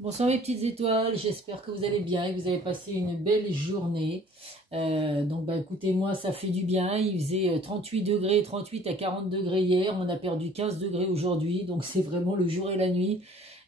Bonsoir mes petites étoiles, j'espère que vous allez bien et que vous avez passé une belle journée. Écoutez, moi ça fait du bien, il faisait 38 degrés, 38 à 40 degrés hier, on a perdu 15 degrés aujourd'hui, donc c'est vraiment le jour et la nuit.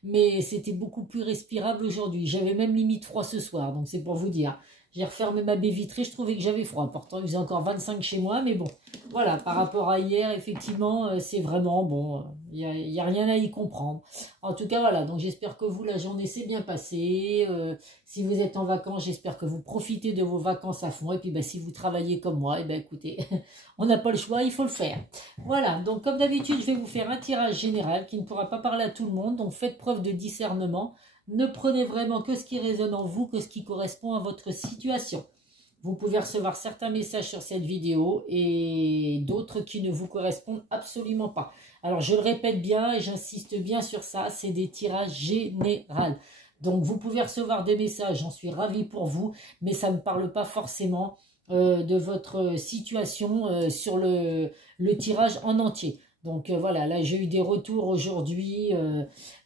Mais c'était beaucoup plus respirable aujourd'hui, j'avais même limite froid ce soir, donc c'est pour vous dire. J'ai refermé ma baie vitrée, je trouvais que j'avais froid, pourtant il faisait encore 25 chez moi, mais bon, voilà, par rapport à hier, effectivement, c'est vraiment bon, y a rien à y comprendre. En tout cas, voilà, donc j'espère que vous, la journée s'est bien passée. Si vous êtes en vacances, j'espère que vous profitez de vos vacances à fond. Et puis, si vous travaillez comme moi, écoutez, on n'a pas le choix, il faut le faire. Voilà, donc comme d'habitude, je vais vous faire un tirage général qui ne pourra pas parler à tout le monde. Donc, faites preuve de discernement. Ne prenez vraiment que ce qui résonne en vous, que ce qui correspond à votre situation. Vous pouvez recevoir certains messages sur cette vidéo et d'autres qui ne vous correspondent absolument pas. Alors, je le répète bien et j'insiste bien sur ça, c'est des tirages généraux. Donc, vous pouvez recevoir des messages, j'en suis ravie pour vous, mais ça ne parle pas forcément de votre situation sur le tirage en entier. Donc voilà, là j'ai eu des retours aujourd'hui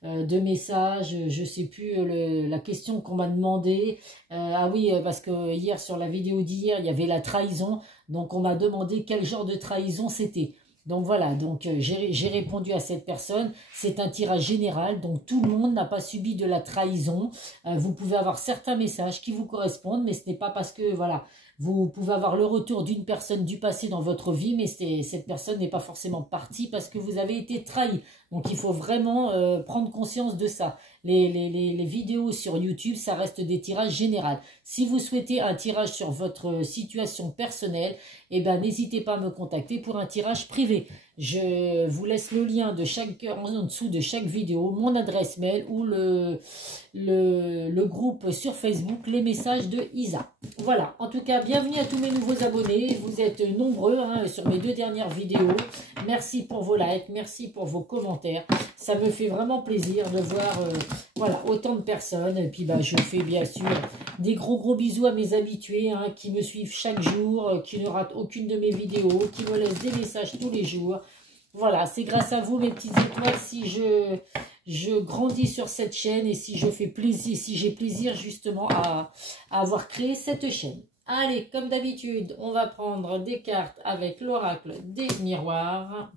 de messages, je ne sais plus la question qu'on m'a demandé. Ah oui, parce que hier sur la vidéo d'hier, il y avait la trahison, donc on m'a demandé quel genre de trahison c'était. Donc voilà, donc j'ai répondu à cette personne, c'est un tirage général, donc tout le monde n'a pas subi de la trahison. Vous pouvez avoir certains messages qui vous correspondent, mais ce n'est pas parce que, voilà, vous pouvez avoir le retour d'une personne du passé dans votre vie, mais cette personne n'est pas forcément partie parce que vous avez été trahi. Donc il faut vraiment prendre conscience de ça. Les vidéos sur YouTube, ça reste des tirages généraux. Si vous souhaitez un tirage sur votre situation personnelle, n'hésitez pas à me contacter pour un tirage privé. Je vous laisse le lien en dessous de chaque vidéo, mon adresse mail ou le groupe sur Facebook, les messages de Isa. Voilà, en tout cas, bienvenue à tous mes nouveaux abonnés. Vous êtes nombreux sur mes 2 dernières vidéos. Merci pour vos likes, merci pour vos commentaires. Ça me fait vraiment plaisir de voir autant de personnes. Et puis je fais bien sûr des gros bisous à mes habitués qui me suivent chaque jour, qui ne ratent aucune de mes vidéos, qui me laissent des messages tous les jours. Voilà, c'est grâce à vous, mes petites étoiles, si je grandis sur cette chaîne et si je fais plaisir, si j'ai plaisir justement à avoir créé cette chaîne. Allez, comme d'habitude, on va prendre des cartes avec l'oracle des miroirs.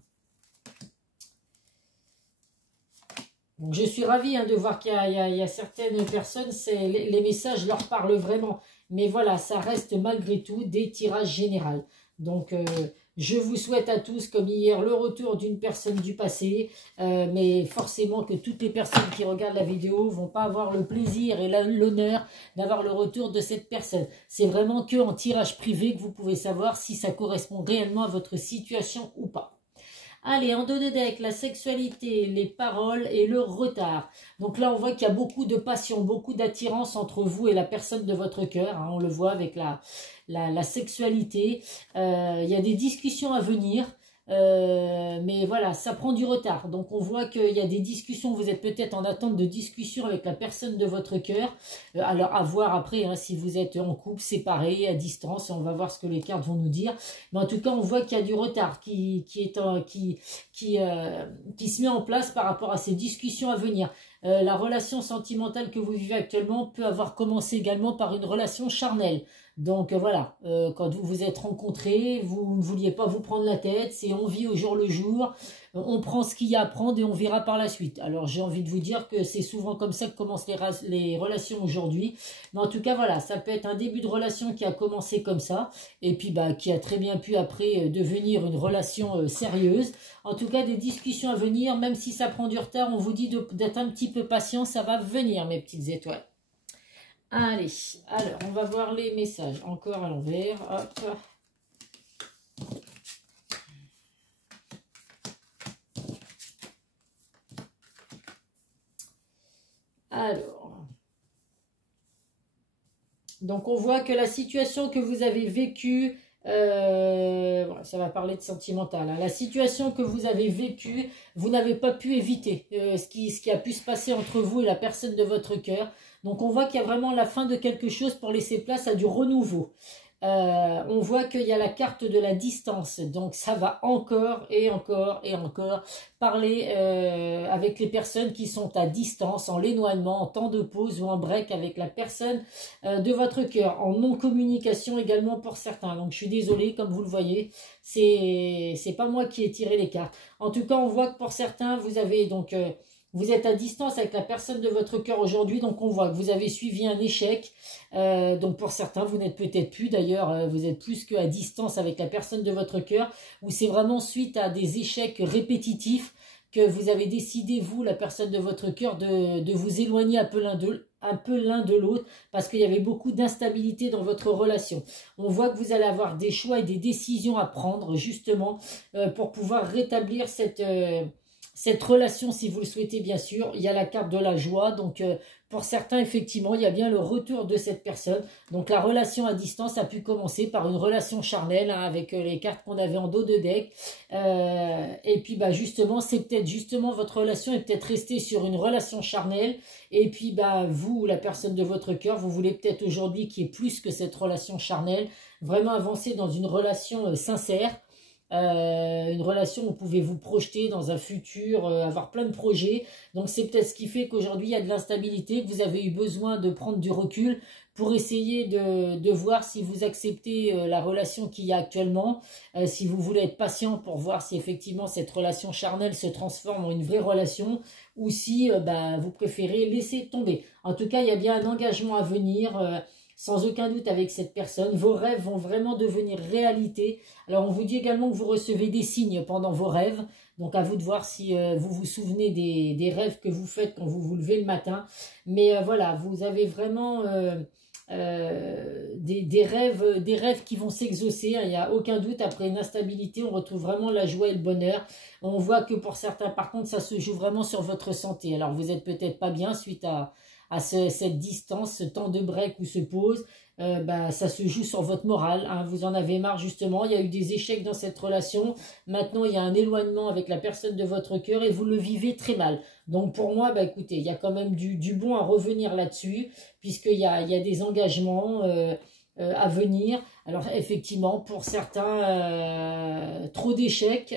Donc, je suis ravie de voir qu'il y a certaines personnes, les messages leur parlent vraiment. Mais voilà, ça reste malgré tout des tirages généraux. Donc, je vous souhaite à tous, comme hier, le retour d'une personne du passé. Mais forcément que toutes les personnes qui regardent la vidéo ne vont pas avoir le plaisir et l'honneur d'avoir le retour de cette personne. C'est vraiment qu'en tirage privé que vous pouvez savoir si ça correspond réellement à votre situation ou pas. Allez, en 2 de deck, la sexualité, les paroles et le retard. Donc là, on voit qu'il y a beaucoup de passion, beaucoup d'attirance entre vous et la personne de votre cœur. On le voit avec la sexualité. Il y a des discussions à venir. Mais voilà, ça prend du retard. Donc on voit qu'il y a des discussions, vous êtes peut-être en attente de discussion avec la personne de votre cœur. Alors à voir après si vous êtes en couple, séparés, à distance, on va voir ce que les cartes vont nous dire. Mais en tout cas, on voit qu'il y a du retard qui se met en place par rapport à ces discussions à venir. La relation sentimentale que vous vivez actuellement peut avoir commencé également par une relation charnelle. Donc voilà, quand vous vous êtes rencontrés, vous ne vouliez pas vous prendre la tête, c'est on vit au jour le jour, on prend ce qu'il y a à prendre et on verra par la suite. Alors j'ai envie de vous dire que c'est souvent comme ça que commencent les relations aujourd'hui. Mais en tout cas voilà, ça peut être un début de relation qui a commencé comme ça et puis qui a très bien pu après devenir une relation sérieuse. En tout cas des discussions à venir, même si ça prend du retard, on vous dit d'être un petit peu patient, ça va venir mes petites étoiles. Allez, alors on va voir les messages encore à l'envers. Hop. Alors, donc on voit que la situation que vous avez vécue, ça va parler de sentimental. La situation que vous avez vécue, vous n'avez pas pu éviter ce qui a pu se passer entre vous et la personne de votre cœur. Donc on voit qu'il y a vraiment la fin de quelque chose pour laisser place à du renouveau. on voit qu'il y a la carte de la distance, donc ça va encore et encore et encore parler avec les personnes qui sont à distance, en l'éloignement, en temps de pause ou en break avec la personne de votre cœur, en non-communication également pour certains. Donc je suis désolée, comme vous le voyez, c'est pas moi qui ai tiré les cartes. En tout cas, on voit que pour certains, vous avez donc... vous êtes à distance avec la personne de votre cœur aujourd'hui, donc on voit que vous avez suivi un échec. Donc pour certains, vous n'êtes peut-être plus, d'ailleurs, vous êtes plus qu'à distance avec la personne de votre cœur, ou c'est vraiment suite à des échecs répétitifs que vous avez décidé, vous, la personne de votre cœur, de vous éloigner un peu l'un de l'autre, parce qu'il y avait beaucoup d'instabilité dans votre relation. On voit que vous allez avoir des choix et des décisions à prendre, justement, pour pouvoir rétablir cette relation, si vous le souhaitez, bien sûr. Il y a la carte de la joie, donc pour certains, effectivement, il y a bien le retour de cette personne. Donc la relation à distance a pu commencer par une relation charnelle, hein, avec les cartes qu'on avait en dos de deck. Et puis bah justement, c'est peut-être justement votre relation est peut-être restée sur une relation charnelle. Et puis bah vous, la personne de votre cœur, vous voulez peut-être aujourd'hui qu'il y ait plus que cette relation charnelle, vraiment avancer dans une relation sincère. Une relation où vous pouvez vous projeter dans un futur, avoir plein de projets. Donc c'est peut-être ce qui fait qu'aujourd'hui il y a de l'instabilité, que vous avez eu besoin de prendre du recul pour essayer de voir si vous acceptez la relation qu'il y a actuellement, si vous voulez être patient pour voir si effectivement cette relation charnelle se transforme en une vraie relation, ou si bah, vous préférez laisser tomber. En tout cas, il y a bien un engagement à venir, sans aucun doute avec cette personne. Vos rêves vont vraiment devenir réalité. Alors on vous dit également que vous recevez des signes pendant vos rêves. Donc à vous de voir si vous vous souvenez des rêves que vous faites quand vous vous levez le matin. Mais voilà, vous avez vraiment des rêves qui vont s'exaucer. Hein. Il n'y a aucun doute, après une instabilité, on retrouve vraiment la joie et le bonheur. On voit que pour certains, par contre, ça se joue vraiment sur votre santé. Alors vous n'êtes peut-être pas bien suite à cette distance, ce temps de break ou se pause, bah, ça se joue sur votre morale, hein. Vous en avez marre justement, il y a eu des échecs dans cette relation, maintenant il y a un éloignement avec la personne de votre cœur et vous le vivez très mal. Donc pour moi, bah, écoutez, il y a quand même du bon à revenir là-dessus, puisqu'il y a des engagements à venir. Alors effectivement, pour certains, trop d'échecs,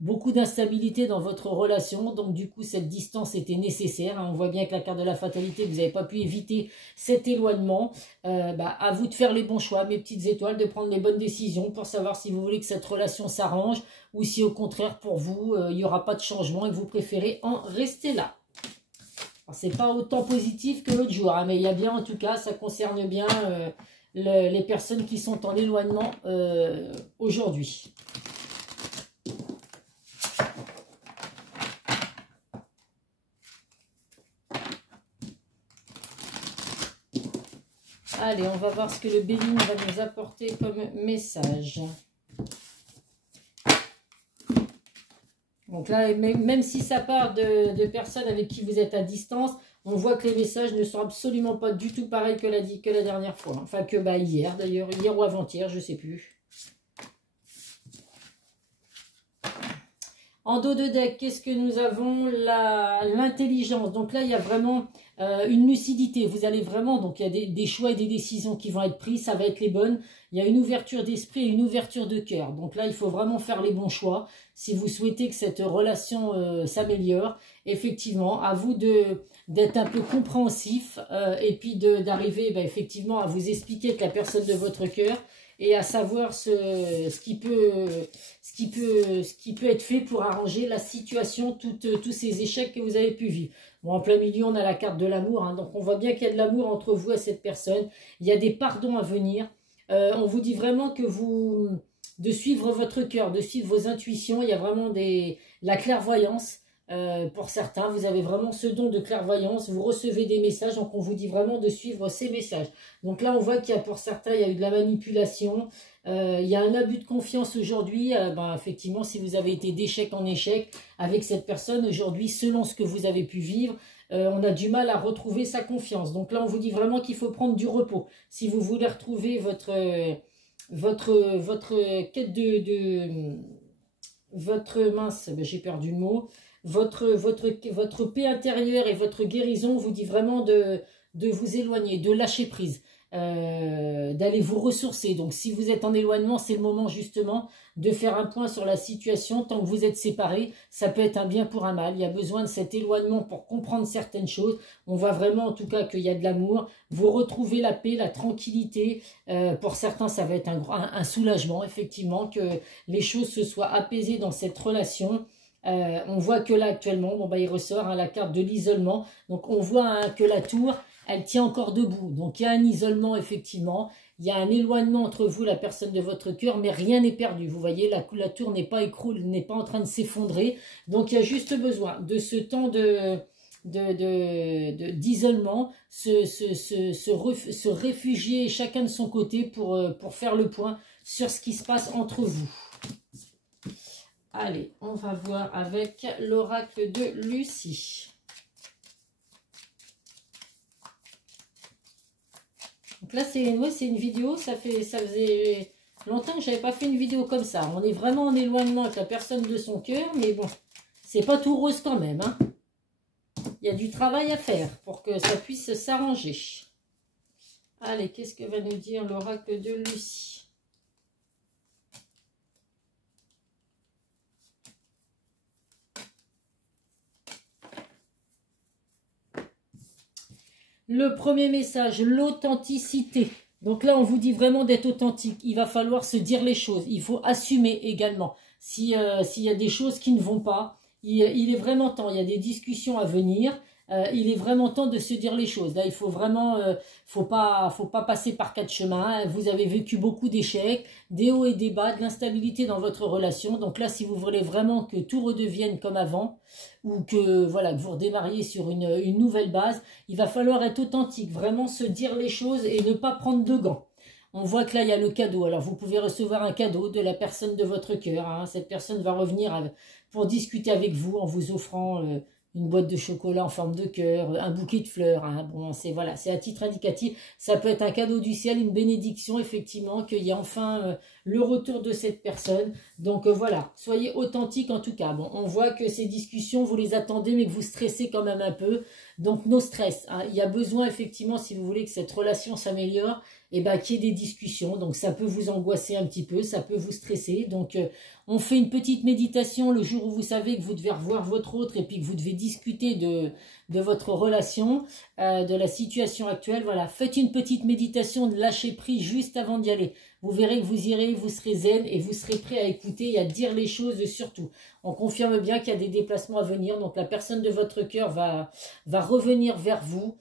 beaucoup d'instabilité dans votre relation, donc du coup cette distance était nécessaire, hein. On voit bien que la carte de la fatalité, vous n'avez pas pu éviter cet éloignement. Bah, à vous de faire les bons choix, mes petites étoiles, de prendre les bonnes décisions pour savoir si vous voulez que cette relation s'arrange, ou si au contraire pour vous, il n'y aura pas de changement et que vous préférez en rester là. C'est pas autant positif que l'autre jour, hein, mais il y a bien, en tout cas, ça concerne bien les personnes qui sont en éloignement aujourd'hui. Allez, on va voir ce que le Béline va nous apporter comme message. Donc là, même si ça part de personnes avec qui vous êtes à distance, on voit que les messages ne sont absolument pas du tout pareils que la dernière fois. Enfin, que bah, hier d'ailleurs, hier ou avant-hier, je ne sais plus. En dos de deck, qu'est-ce que nous avons? L'intelligence. Donc là, il y a vraiment une lucidité. Vous allez vraiment, donc il y a des choix et des décisions qui vont être prises. Ça va être les bonnes. Il y a une ouverture d'esprit et une ouverture de cœur. Donc là, il faut vraiment faire les bons choix. Si vous souhaitez que cette relation s'améliore, effectivement, à vous d'être un peu compréhensif et puis d'arriver effectivement à vous expliquer que la personne de votre cœur et à savoir ce qui peut être fait pour arranger la situation, tous ces échecs que vous avez pu vivre. Bon, en plein milieu, on a la carte de l'amour, hein, donc on voit bien qu'il y a de l'amour entre vous et cette personne. Il y a des pardons à venir. On vous dit vraiment que de suivre votre cœur, de suivre vos intuitions. Il y a vraiment la clairvoyance. Pour certains, vous avez vraiment ce don de clairvoyance, vous recevez des messages, donc on vous dit vraiment de suivre ces messages. Donc là, on voit qu'il y a pour certains, il y a eu de la manipulation, il y a un abus de confiance aujourd'hui. Effectivement, si vous avez été d'échec en échec avec cette personne, aujourd'hui, selon ce que vous avez pu vivre, on a du mal à retrouver sa confiance. Donc là, on vous dit vraiment qu'il faut prendre du repos. Si vous voulez retrouver votre quête j'ai perdu le mot. Votre paix intérieure et votre guérison vous dit vraiment de vous éloigner, de lâcher prise. d'aller vous ressourcer. Donc si vous êtes en éloignement, c'est le moment justement de faire un point sur la situation. Tant que vous êtes séparés, ça peut être un bien pour un mal. Il y a besoin de cet éloignement pour comprendre certaines choses. On voit vraiment en tout cas qu'il y a de l'amour. Vous retrouvez la paix, la tranquillité. Pour certains, ça va être un soulagement, effectivement, que les choses se soient apaisées dans cette relation. On voit que là actuellement, bon, bah, il ressort la carte de l'isolement. Donc on voit que la tour, elle tient encore debout. Donc il y a un isolement effectivement. Il y a un éloignement entre vous, la personne de votre cœur, mais rien n'est perdu. Vous voyez, la tour n'est pas écroulée, n'est pas en train de s'effondrer. Donc il y a juste besoin de ce temps d'isolement, se réfugier chacun de son côté pour faire le point sur ce qui se passe entre vous. Allez, on va voir avec l'oracle de Lucie. Donc là, c'est une vidéo, ça faisait longtemps que je n'avais pas fait une vidéo comme ça. On est vraiment en éloignement avec la personne de son cœur, mais bon, c'est pas tout rose quand même, hein. Il y a du travail à faire pour que ça puisse s'arranger. Allez, qu'est-ce que va nous dire l'oracle de Lucie? Le premier message, l'authenticité. Donc là, on vous dit vraiment d'être authentique. Il va falloir se dire les choses. Il faut assumer également. S'il y a des choses qui ne vont pas, il est vraiment temps. Il y a des discussions à venir. Il est vraiment temps de se dire les choses. Là, il faut vraiment, faut pas passer par quatre chemins. Vous avez vécu beaucoup d'échecs, des hauts et des bas, de l'instabilité dans votre relation. Donc là, si vous voulez vraiment que tout redevienne comme avant, ou que voilà, que vous redémarriez sur une nouvelle base, il va falloir être authentique, vraiment se dire les choses et ne pas prendre de gants. On voit que là, il y a le cadeau. Alors, vous pouvez recevoir un cadeau de la personne de votre cœur, hein. Cette personne va revenir pour discuter avec vous en vous offrant une boîte de chocolat en forme de cœur, un bouquet de fleurs, hein. Bon, c'est à titre indicatif. Ça peut être un cadeau du ciel, une bénédiction, effectivement, qu'il y ait enfin le retour de cette personne. Donc voilà, soyez authentique en tout cas. Bon, on voit que ces discussions, vous les attendez, mais que vous stressez quand même un peu. Donc, no stress, hein. Il y a besoin, effectivement, si vous voulez que cette relation s'améliore, et ben, qu'il y ait des discussions. Donc, ça peut vous angoisser un petit peu, ça peut vous stresser. Donc, on fait une petite méditation le jour où vous savez que vous devez revoir votre autre et puis que vous devez discuter de votre relation, de la situation actuelle. Voilà, faites une petite méditation de lâcher prise juste avant d'y aller. Vous verrez que vous irez, vous serez zen et vous serez prêt à écouter et à dire les choses surtout. On confirme bien qu'il y a des déplacements à venir. Donc, la personne de votre cœur va revenir vers vous.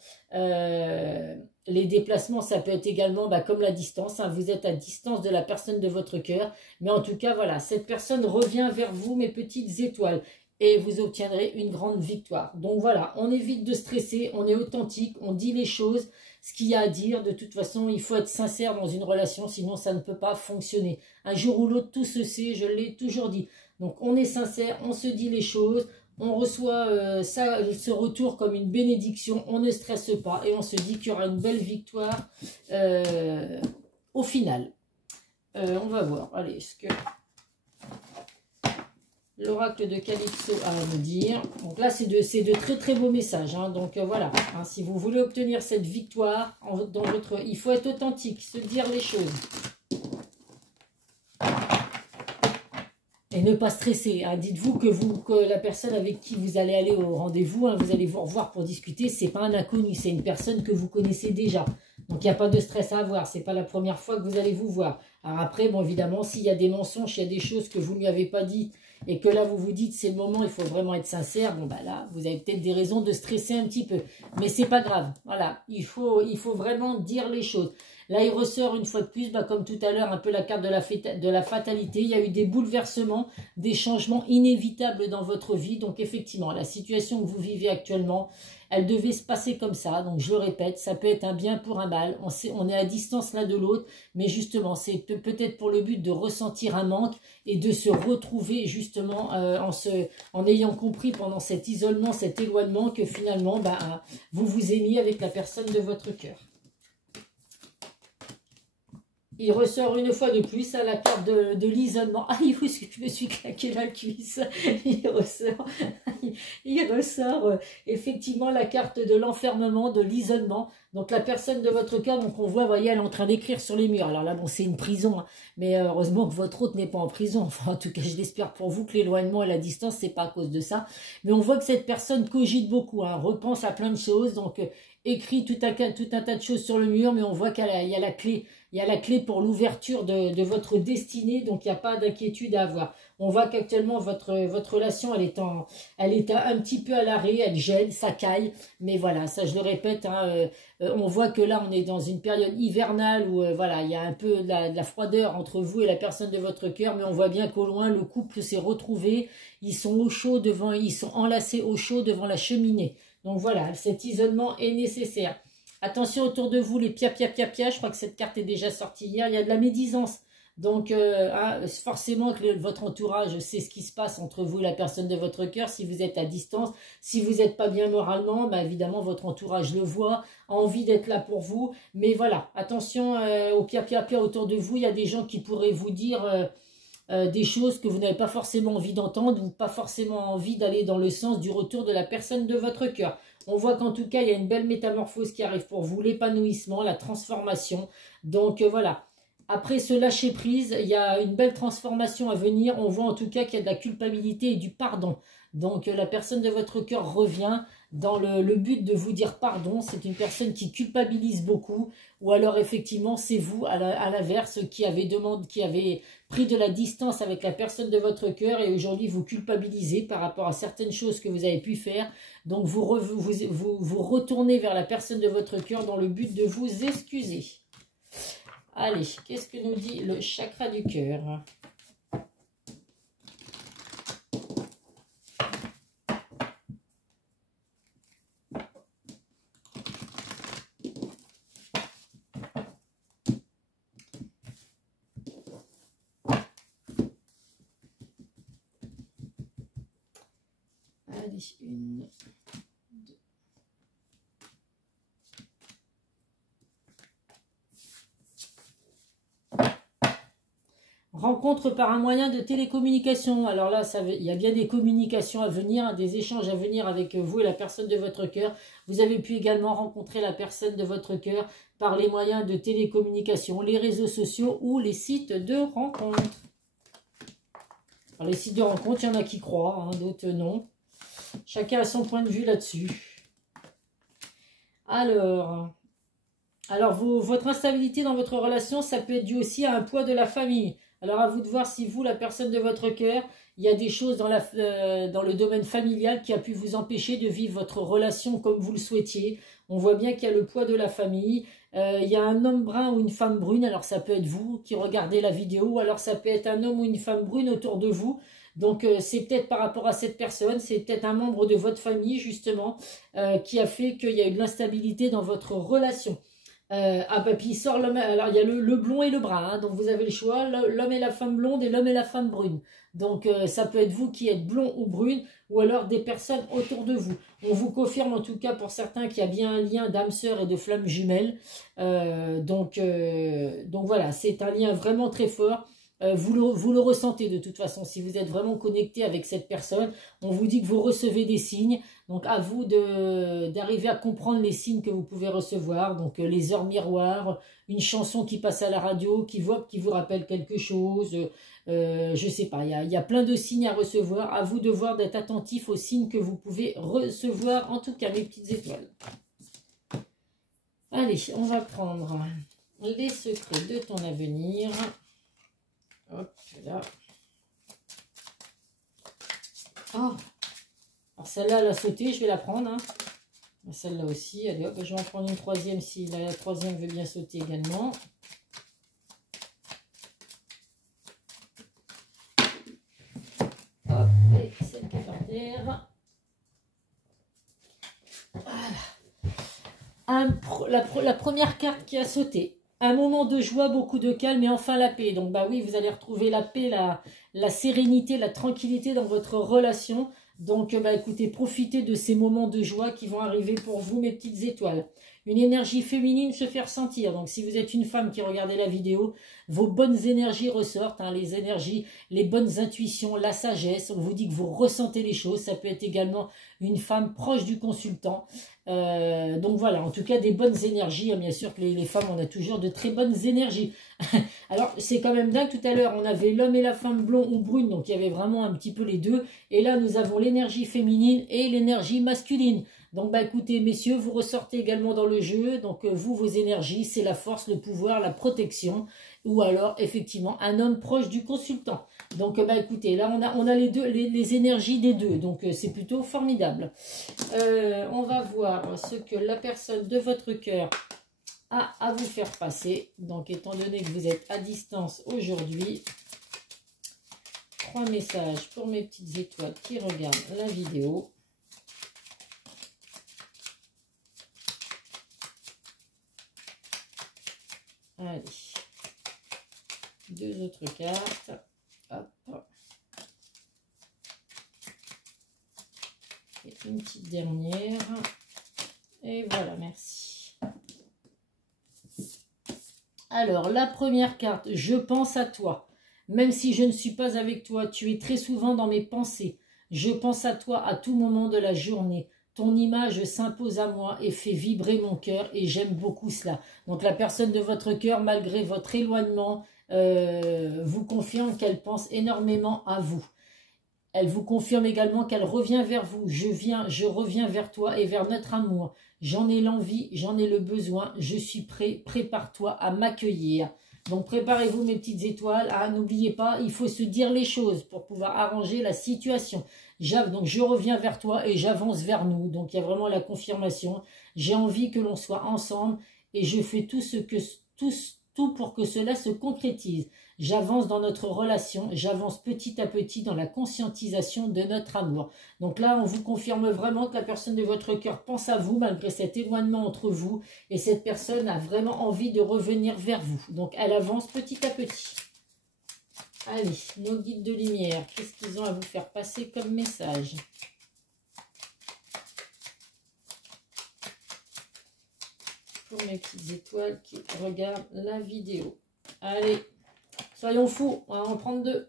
Les déplacements, ça peut être également comme la distance, hein. Vous êtes à distance de la personne de votre cœur. Mais en tout cas, voilà, cette personne revient vers vous, mes petites étoiles. Et vous obtiendrez une grande victoire. Donc voilà, on évite de stresser, on est authentique, on dit les choses, ce qu'il y a à dire. De toute façon, il faut être sincère dans une relation, sinon ça ne peut pas fonctionner. Un jour ou l'autre, tout se sait, je l'ai toujours dit. Donc on est sincère, on se dit les choses, on reçoit ce retour comme une bénédiction, on ne stresse pas et on se dit qu'il y aura une belle victoire au final. On va voir, allez, ce que l'oracle de Calypso a à nous dire. Donc là, c'est de très très beaux messages, hein. Donc voilà, hein, si vous voulez obtenir cette victoire, il faut être authentique, se dire les choses. Et ne pas stresser, hein. Dites-vous que la personne avec qui vous allez aller au rendez-vous, hein, vous allez vous revoir pour discuter, c'est pas un inconnu, c'est une personne que vous connaissez déjà. Donc il n'y a pas de stress à avoir, c'est pas la première fois que vous allez vous voir. Alors après, bon évidemment, s'il y a des mensonges, il y a des choses que vous ne lui avez pas dit, et que là vous vous dites c'est le moment, il faut vraiment être sincère, bon là, vous avez peut-être des raisons de stresser un petit peu. Mais c'est pas grave, voilà, il faut vraiment dire les choses. Là, il ressort une fois de plus, comme tout à l'heure, un peu la carte de la fatalité. Il y a eu des bouleversements, des changements inévitables dans votre vie. Donc, effectivement, la situation que vous vivez actuellement, elle devait se passer comme ça. Donc, je le répète, ça peut être un bien pour un mal. On est à distance l'un de l'autre. Mais justement, c'est peut-être pour le but de ressentir un manque et de se retrouver justement en ayant compris pendant cet isolement, cet éloignement que finalement, vous vous aimiez avec la personne de votre cœur. Il ressort une fois de plus à la carte de l'isolement. Ah, il faut que je me suis claqué la cuisse. Il ressort effectivement la carte de l'enfermement, de l'isolement. Donc la personne de votre cœur, donc on voit, voyez, elle est en train d'écrire sur les murs. Alors là, bon, c'est une prison, hein, mais heureusement que votre hôte n'est pas en prison. Enfin, en tout cas, je l'espère pour vous que l'éloignement et la distance, c'est pas à cause de ça. Mais on voit que cette personne cogite beaucoup, hein, repense à plein de choses, donc écrit tout un tas de choses sur le mur, mais on voit qu'il y a la clé. Il y a la clé pour l'ouverture de votre destinée, donc il n'y a pas d'inquiétude à avoir. On voit qu'actuellement, votre relation, elle est un petit peu à l'arrêt, elle gêne, ça caille. Mais voilà, ça je le répète, hein, on voit que là, on est dans une période hivernale où voilà, il y a un peu de la froideur entre vous et la personne de votre cœur. Mais on voit bien qu'au loin, le couple s'est retrouvé. Ils sont au chaud ils sont enlacés au chaud devant la cheminée. Donc voilà, cet isolement est nécessaire. Attention autour de vous, les pia. Je crois que cette carte est déjà sortie hier. Il y a de la médisance. Donc, forcément que votre entourage sait ce qui se passe entre vous et la personne de votre cœur. Si vous êtes à distance, si vous n'êtes pas bien moralement, bah, évidemment, votre entourage le voit, a envie d'être là pour vous. Mais voilà, attention aux pia autour de vous. Il y a des gens qui pourraient vous dire des choses que vous n'avez pas forcément envie d'entendre ou pas forcément envie d'aller dans le sens du retour de la personne de votre cœur. On voit qu'en tout cas, il y a une belle métamorphose qui arrive pour vous, l'épanouissement, la transformation. Donc voilà, après ce lâcher-prise, il y a une belle transformation à venir. On voit en tout cas qu'il y a de la culpabilité et du pardon. Donc la personne de votre cœur revient dans le but de vous dire pardon. C'est une personne qui culpabilise beaucoup. Ou alors effectivement, c'est vous, à l'inverse, qui avez pris de la distance avec la personne de votre cœur. Et aujourd'hui, vous culpabilisez par rapport à certaines choses que vous avez pu faire. Donc vous retournez vers la personne de votre cœur dans le but de vous excuser. Allez, qu'est-ce que nous dit le chakra du cœur? Allez, une, deux. Rencontre par un moyen de télécommunication. Alors là, il y a bien des communications à venir, des échanges à venir avec vous et la personne de votre cœur. Vous avez pu également rencontrer la personne de votre cœur par les moyens de télécommunication, les réseaux sociaux ou les sites de rencontres. Alors les sites de rencontres, il y en a qui croient, hein, d'autres non. Chacun a son point de vue là-dessus. Alors votre instabilité dans votre relation, ça peut être dû aussi à un poids de la famille. Alors à vous de voir si vous, la personne de votre cœur, il y a des choses dans le domaine familial qui a pu vous empêcher de vivre votre relation comme vous le souhaitiez. On voit bien qu'il y a le poids de la famille. Il y a un homme brun ou une femme brune, alors ça peut être vous qui regardez la vidéo, ou alors ça peut être un homme ou une femme brune autour de vous. Donc c'est peut-être par rapport à cette personne, c'est peut-être un membre de votre famille justement qui a fait qu'il y a eu de l'instabilité dans votre relation. Puis il sort l'homme, alors il y a le blond et le brun, hein, donc vous avez le choix, l'homme et la femme blonde et l'homme et la femme brune. Donc ça peut être vous qui êtes blond ou brune, ou alors des personnes autour de vous. On vous confirme en tout cas pour certains qu'il y a bien un lien d'âme sœur et de flamme jumelle. Donc voilà, c'est un lien vraiment très fort. Vous le ressentez de toute façon, si vous êtes vraiment connecté avec cette personne, on vous dit que vous recevez des signes, donc à vous d'arriver à comprendre les signes que vous pouvez recevoir, donc les heures miroirs, une chanson qui passe à la radio, qui vous rappelle quelque chose, je sais pas, il y a plein de signes à recevoir, à vous de voir d'être attentif aux signes que vous pouvez recevoir, en tout cas mes petites étoiles. Allez, on va prendre les secrets de ton avenir. Hop, là. Oh, alors celle-là, elle a sauté, je vais la prendre. Hein. Celle-là aussi, allez hop, je vais en prendre une troisième si la troisième veut bien sauter également. Hop, et celle qui est par terre. Voilà. La première carte qui a sauté. Un moment de joie, beaucoup de calme et enfin la paix. Donc bah oui, vous allez retrouver la paix, la sérénité, la tranquillité dans votre relation. Donc bah écoutez, profitez de ces moments de joie qui vont arriver pour vous, mes petites étoiles. une énergie féminine se fait ressentir. Donc si vous êtes une femme qui regardez la vidéo, vos bonnes énergies ressortent, hein, les énergies, les bonnes intuitions, la sagesse. On vous dit que vous ressentez les choses. Ça peut être également une femme proche du consultant. Donc voilà, en tout cas des bonnes énergies. Bien sûr que les femmes, on a toujours de très bonnes énergies. Alors c'est quand même dingue, tout à l'heure on avait l'homme et la femme blond ou brune, donc il y avait vraiment un petit peu les deux, et là nous avons l'énergie féminine et l'énergie masculine. Donc bah écoutez messieurs, vous ressortez également dans le jeu, donc vous, vos énergies, c'est la force, le pouvoir, la protection, ou alors effectivement un homme proche du consultant. Donc bah écoutez, là on a les deux, les énergies des deux, donc c'est plutôt formidable. On va voir ce que la personne de votre cœur a à vous faire passer. Donc étant donné que vous êtes à distance aujourd'hui, 3 messages pour mes petites étoiles qui regardent la vidéo. Allez, 2 autres cartes. Hop. Et une petite dernière. Et voilà, merci. Alors, la première carte, je pense à toi. Même si je ne suis pas avec toi, tu es très souvent dans mes pensées. Je pense à toi à tout moment de la journée. Ton image s'impose à moi et fait vibrer mon cœur et j'aime beaucoup cela. Donc la personne de votre cœur, malgré votre éloignement, vous confirme qu'elle pense énormément à vous. Elle vous confirme également qu'elle revient vers vous. Je reviens vers toi et vers notre amour. J'en ai l'envie, j'en ai le besoin. Je suis prêt, prépare-toi à m'accueillir. Donc préparez-vous mes petites étoiles. Ah, n'oubliez pas, il faut se dire les choses pour pouvoir arranger la situation. Donc je reviens vers toi et j'avance vers nous. Donc il y a vraiment la confirmation. J'ai envie que l'on soit ensemble et je fais tout pour que cela se concrétise. J'avance dans notre relation, j'avance petit à petit dans la conscientisation de notre amour. Donc là, on vous confirme vraiment que la personne de votre cœur pense à vous malgré cet éloignement entre vous et cette personne a vraiment envie de revenir vers vous. Donc elle avance petit à petit. Allez, nos guides de lumière, qu'est-ce qu'ils ont à vous faire passer comme message ? Pour mes petites étoiles qui regardent la vidéo. Allez, soyons fous, on va en prendre 2.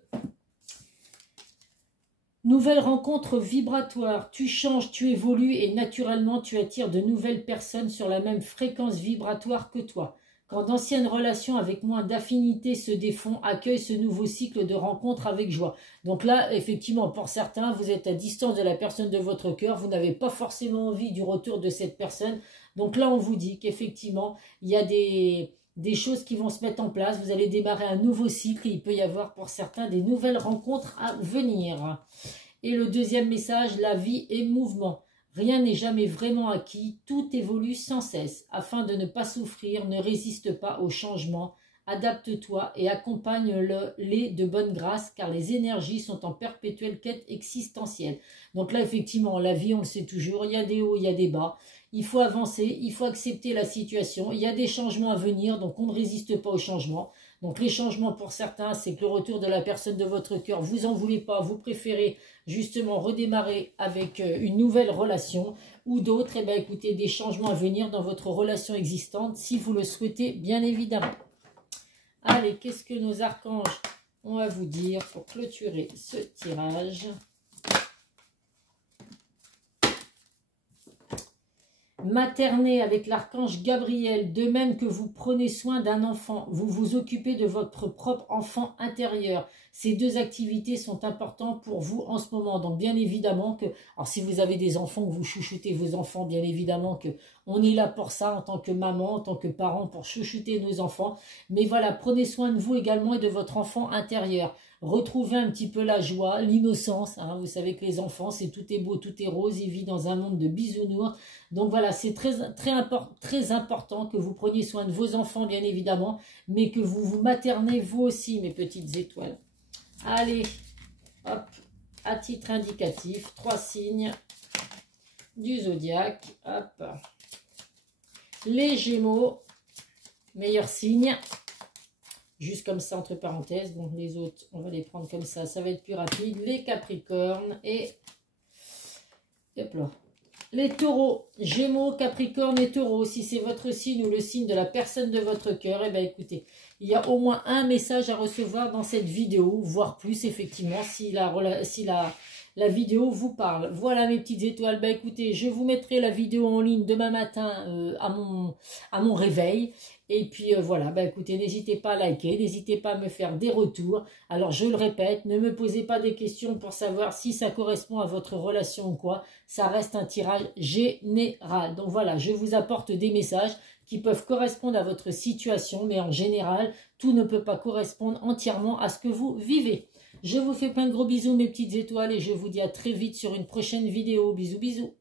Nouvelle rencontre vibratoire. Tu changes, tu évolues et naturellement tu attires de nouvelles personnes sur la même fréquence vibratoire que toi. Quand d'anciennes relations avec moins d'affinité se défont, accueille ce nouveau cycle de rencontres avec joie. Donc là, effectivement, pour certains, vous êtes à distance de la personne de votre cœur, vous n'avez pas forcément envie du retour de cette personne. Donc là, on vous dit qu'effectivement, il y a des choses qui vont se mettre en place. Vous allez démarrer un nouveau cycle et il peut y avoir pour certains des nouvelles rencontres à venir. Et le deuxième message, la vie est mouvement. Rien n'est jamais vraiment acquis, tout évolue sans cesse. Afin de ne pas souffrir, ne résiste pas au changement, adapte-toi et accompagne-les de bonne grâce car les énergies sont en perpétuelle quête existentielle. Donc là, effectivement, la vie, on le sait toujours, il y a des hauts, il y a des bas. Il faut avancer, il faut accepter la situation. Il y a des changements à venir, donc on ne résiste pas aux changements. Donc les changements pour certains, c'est que le retour de la personne de votre cœur, vous en voulez pas, vous préférez justement redémarrer avec une nouvelle relation, ou d'autres, eh bien, écoutez, des changements à venir dans votre relation existante, si vous le souhaitez, bien évidemment. Allez, qu'est-ce que nos archanges ont à vous dire pour clôturer ce tirage ? Materner avec l'archange Gabriel, de même que vous prenez soin d'un enfant, vous vous occupez de votre propre enfant intérieur. Ces 2 activités sont importantes pour vous en ce moment. Donc bien évidemment que, alors si vous avez des enfants, que vous chouchoutez vos enfants, bien évidemment que on est là pour ça en tant que maman, en tant que parent, pour chouchouter nos enfants. Mais voilà, prenez soin de vous également et de votre enfant intérieur. Retrouvez un petit peu la joie, l'innocence. Hein. Vous savez que les enfants, c'est tout est beau, tout est rose. Ils vivent dans un monde de bisounours. Donc voilà, c'est très important que vous preniez soin de vos enfants, bien évidemment, mais que vous vous maternez vous aussi, mes petites étoiles. Allez, hop, à titre indicatif, 3 signes du zodiaque. Hop. Les Gémeaux, meilleur signe. Juste comme ça, entre parenthèses. Bon, les autres, on va les prendre comme ça. Ça va être plus rapide. Les Capricornes et hop là, Les taureaux, Gémeaux, Capricorne et Taureaux, si c'est votre signe ou le signe de la personne de votre cœur, eh bien écoutez, il y a au moins un message à recevoir dans cette vidéo, voire plus effectivement, si la vidéo vous parle. Voilà mes petites étoiles, bah écoutez, je vous mettrai la vidéo en ligne demain matin à mon réveil. Et puis voilà, bah écoutez, n'hésitez pas à liker, n'hésitez pas à me faire des retours. Alors je le répète, ne me posez pas des questions pour savoir si ça correspond à votre relation ou quoi. Ça reste un tirage général. Donc voilà, je vous apporte des messages qui peuvent correspondre à votre situation, mais en général, tout ne peut pas correspondre entièrement à ce que vous vivez. Je vous fais plein de gros bisous mes petites étoiles et je vous dis à très vite sur une prochaine vidéo. Bisous bisous.